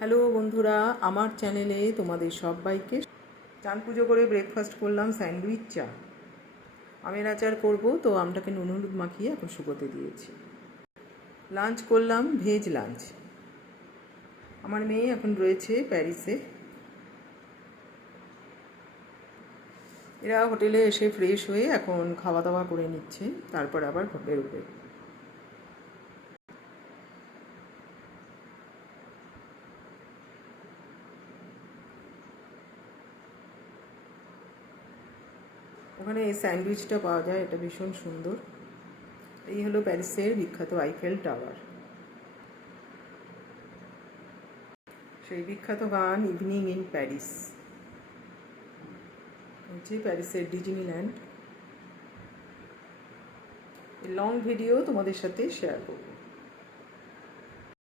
Hello বন্ধুরা, আমার চ্যানেলে তোমাদের সবাইকে চান পুজো করে ব্রেকফাস্ট করলাম স্যান্ডউইচ চা। আমের আচার করব, তো আমটাকে নুন হলুদ মাখিয়ে এখন শুকোতে দিয়েছি। লাঞ্চ করলাম ভেজ লাঞ্চ। আমার মেয়ে এখন রয়েছে প্যারিসে। এরা হোটেলে এসে ফ্রেশ হয়ে এখন খাওয়া দাওয়া করে নিচ্ছে, তারপর আবার বেরোবে। ওখানে এই স্যান্ডউইচটা পাওয়া যায়, এটা ভীষণ সুন্দর। এই হলো প্যারিসের বিখ্যাত আইফেল টাওয়ার। সেই বিখ্যাত গান ইভিনিং ইন প্যারিস হচ্ছে প্যারিসের ডিজনিল্যান্ড। লং ভিডিও তোমাদের সাথে শেয়ার করব।